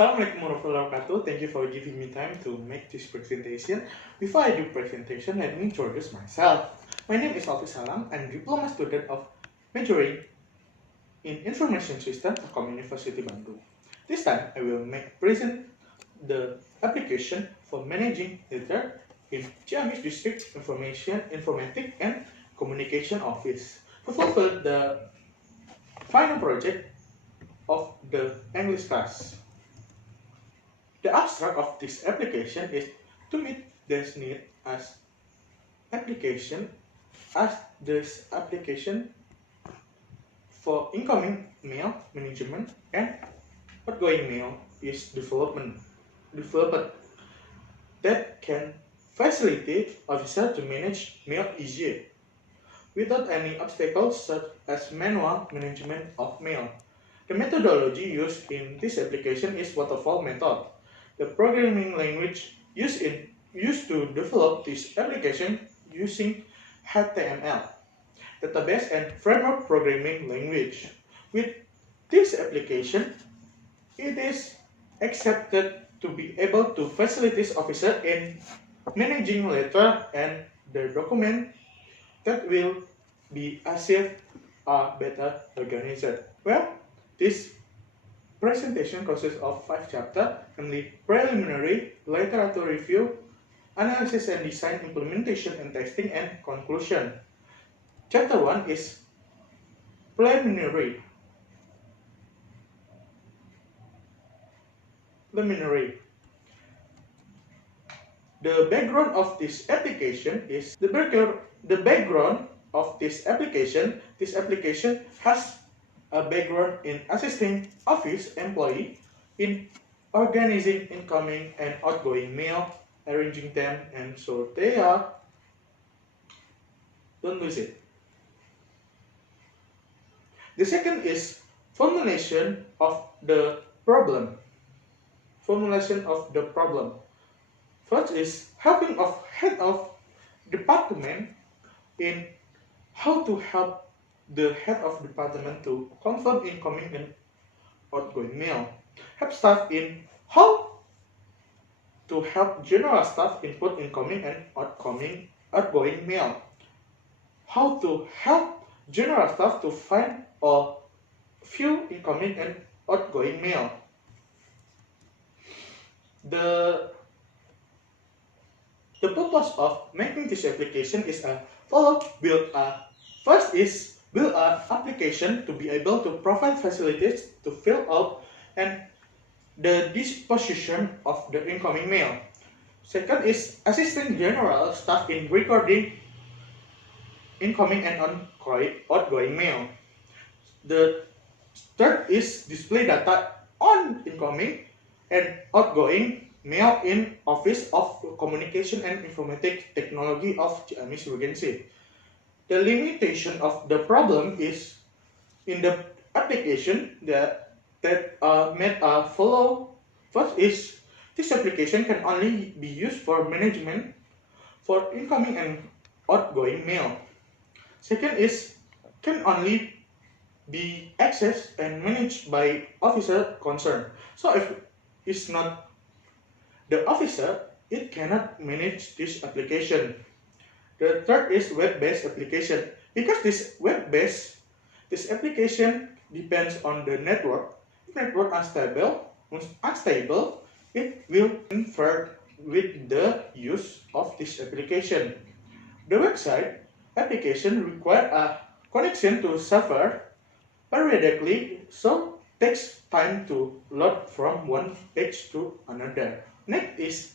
Assalamualaikum warahmatullahi wabarakatuh. Thank you for giving me time to make this presentation. Before I do presentation, let me introduce myself. My name is Alfis Salam. I'm a diploma student of majoring in Information System from University Bandung. This time, I will present the application for managing data in Ciamis District Informatic and Communication Office to fulfill the final project of the English class. The abstract of this application is to meet this need as this application for incoming mail management and outgoing mail is developed that can facilitate officer to manage mail easier without any obstacles such as manual management of mail. The methodology used in this application is waterfall method. The programming language used to develop this application using HTML, database and framework programming language. With this application, it is accepted to be able to facilitate officer in managing letter and the document that will be achieved are better organized. Well, this presentation consists of 5 chapters, namely preliminary, literature review, analysis and design, implementation and testing, and conclusion. Chapter 1 is preliminary. The background of this application is This application has a background in assisting office employee in organizing incoming and outgoing mail, arranging them, and so they are. Don't lose it. The second is formulation of the problem. First is helping of head of department in how to help the head of department to confirm incoming and outgoing mail. Help staff in how to help general staff input incoming and outgoing mail. How to help general staff to find or view incoming and outgoing mail. The purpose of making this application is First is build an application to be able to provide facilities to fill out and the disposition of the incoming mail. Second is assisting general staff in recording incoming and outgoing mail. The third is display data on incoming and outgoing mail in Office of Communication and Informatic Technology of Ciamis Regency. The limitation of the problem is in the application that follow. First is this application can only be used for management for incoming and outgoing mail. Second is can only be accessed and managed by officer concerned. So if it's not the officer, it cannot manage this application. The third is web-based application. Because this application depends on the network. If network unstable, it will interfere with the use of this application. The website application require a connection to server periodically, so takes time to load from one page to another. Next is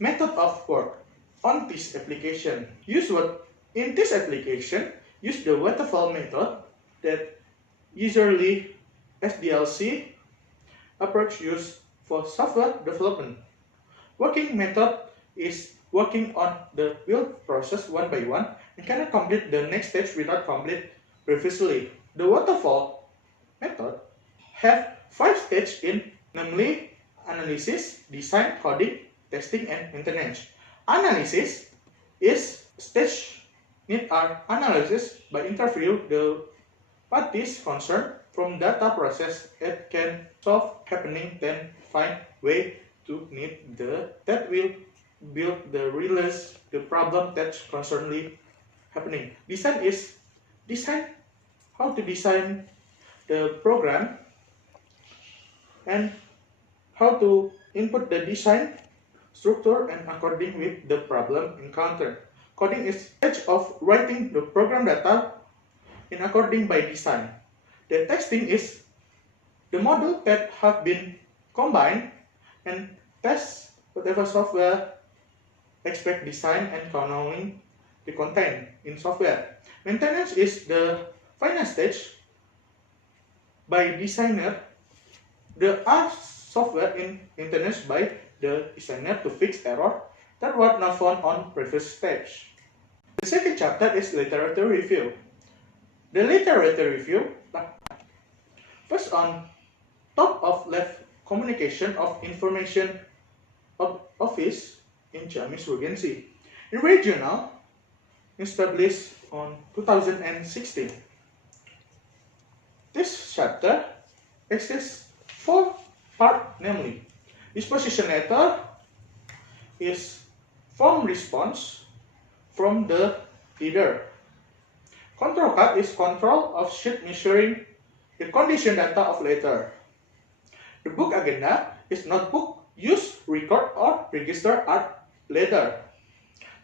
method of work on this application. In this application, use the waterfall method that usually SDLC approach used for software development. Working method is working on the build process one by one and cannot complete the next stage without complete previously. The waterfall method have 5 stages namely analysis, design, coding, testing, and maintenance. Analysis is stage need analysis by interview the parties concerned from data process, it can solve happening, then find way to need that will build the realize the problem that's constantly happening. Design how to design the program and how to input the design structure and according with the problem encountered. Coding is the stage of writing the program data in according by design. The testing is the model that have been combined and test whatever software expect design and knowing the content in software. Maintenance is the final stage by designer. The art software in maintenance by the designer to fix error that were not found on previous stage. The second chapter is literature review. The literature review, first on top of left communication of information of office in Jamis Regency. In regional, established on 2016. This chapter exists four parts, namely, disposition letter is form response from the reader. Control card is control of sheet measuring the condition data of letter. The book agenda is notebook use, record, or register art letter.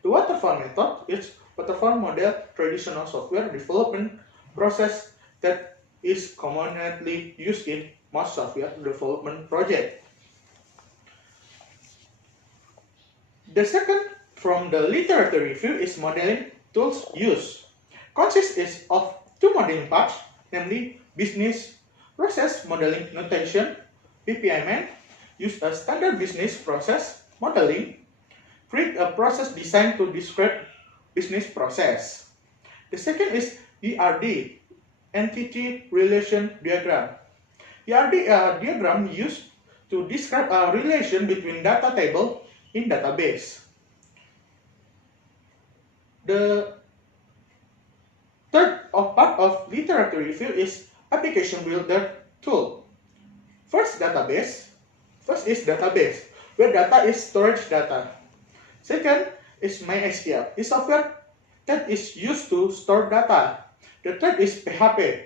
The waterfall method is waterfall model traditional software development process that is commonly used in most software development projects. The second from the literature review is modeling tools used. Consists of two modeling parts, namely business process modeling notation, BPMN, use a standard business process modeling, create a process designed to describe business process. The second is ERD, entity relation diagram. ERD diagram used to describe a relation between data table in database. The third part of literature review is application builder tool. First is database, where data is storage data. Second is MySQL, is software that is used to store data. The third is PHP,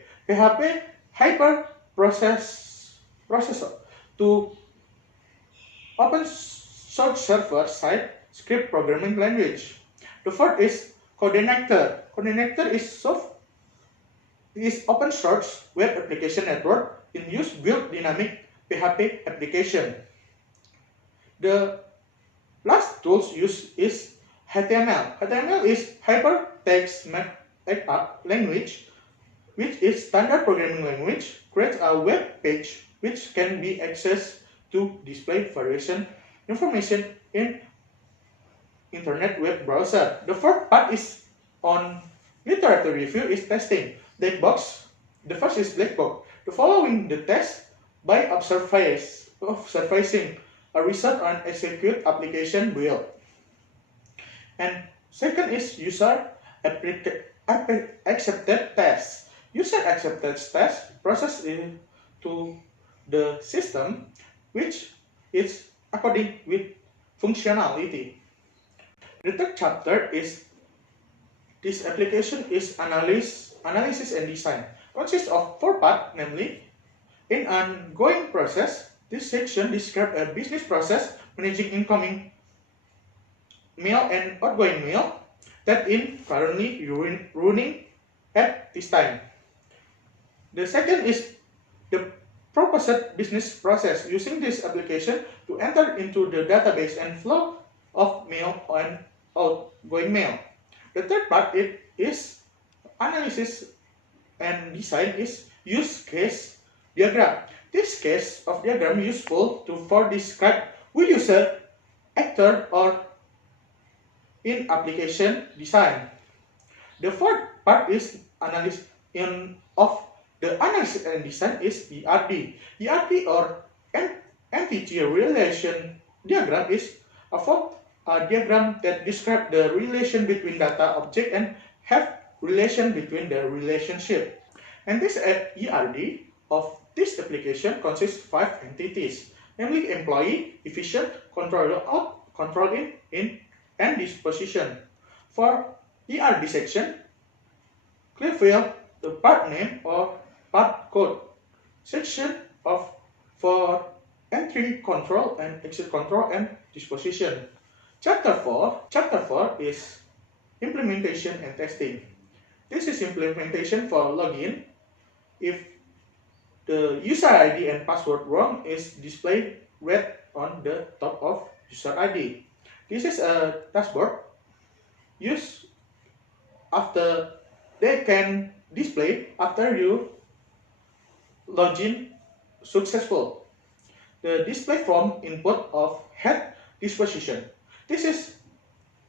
hyper processor to open source server side script programming language. The fourth is Coordinator. Coordinator is open source web application network in use build dynamic PHP application. The last tools used is HTML. HTML is hypertext markup language, which is standard programming language, creates a web page which can be accessed to display variation information in internet web browser. The fourth part is on literature review is testing. Black box. The first is black box. The following the test by observing a result on execute application build. And second is user accepted test. User acceptance test process into the system which is according with functionality. The third chapter is this application is analysis and design. Consists of four parts, namely, in ongoing process, this section describes a business process managing incoming mail and outgoing mail that is currently running at this time. The second is the proposed business process using this application to enter into the database and flow of mail and outgoing mail. The third part is analysis and design is use case diagram. This case of diagram useful for describe who user, actor, or in application design. The fourth part is analysis of the analysis and design is ERD. ERD or entity relation diagram is a diagram that describes the relation between data object and have relation between the relationship. And this ERD of this application consists 5 entities, namely employee, efficient, controller out, control in, and disposition. For ERD section, clear field the part name or part code section of for entry control and exit control and disposition. Chapter 4 is implementation and testing. This is implementation for login. If the user ID and password wrong is displayed red on the top of user ID. This is a dashboard used after they can display after you login successful. The display from input of head disposition. This is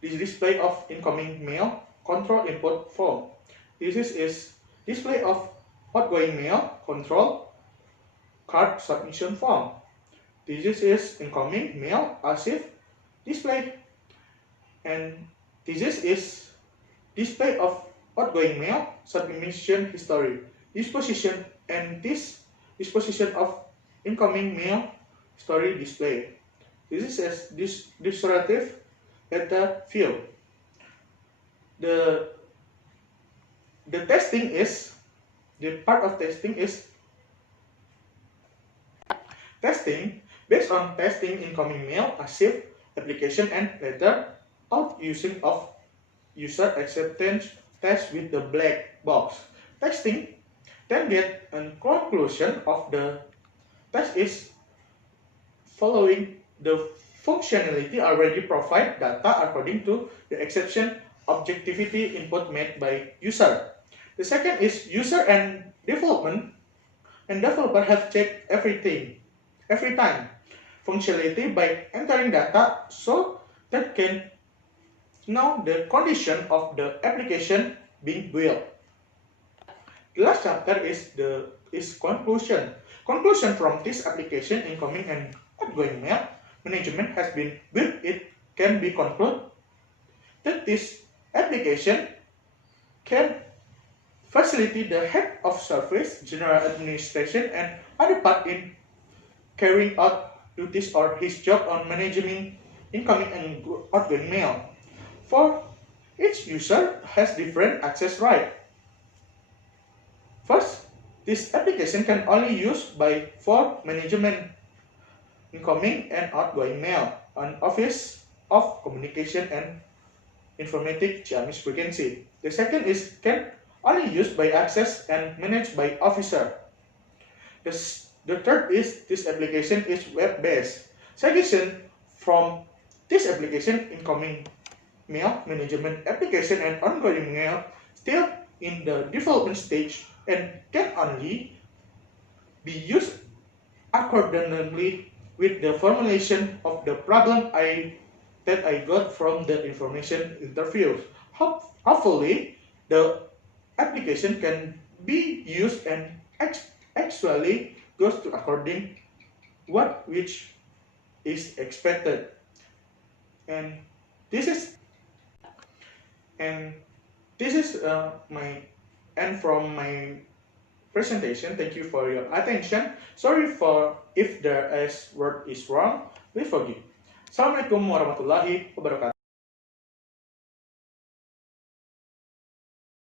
the display of incoming mail control input form. This is display of outgoing mail control card submission form. This is incoming mail archive display, and this is display of outgoing mail submission history disposition, and this disposition of incoming mail story display. This is this descriptive data field. The testing is the part of testing is testing based on testing incoming mail, archive, application, and letter out using of user acceptance test with the black box. Testing then get a conclusion of the test is following the functionality already provide data according to the exception objectivity input made by user. The second is user and development, and developer have checked everything every time functionality by entering data so that can know the condition of the application being built. The last chapter is conclusion. Conclusion from this application incoming and outgoing mail management has been built. It can be concluded that this application can facilitate the head of service, general administration, and other part in carrying out duties or his job on managing incoming and outgoing mail. For each user has different access right. First, this application can only used for management incoming and outgoing mail on Office of Communication and Informatic Jamis frequency. The second is can only used by access and managed by officer. The third is this application is web-based. Suggestion from this application incoming mail management application and ongoing mail still in the development stage and can only be used accordingly with the formulation of the problem that I got from the information interviews. Hopefully, the application can be used and actually goes to according which is expected. And this is my end from my presentation. Thank you for your attention. Sorry for if there is word is wrong. Please forgive. Assalamualaikum warahmatullahi wabarakatuh.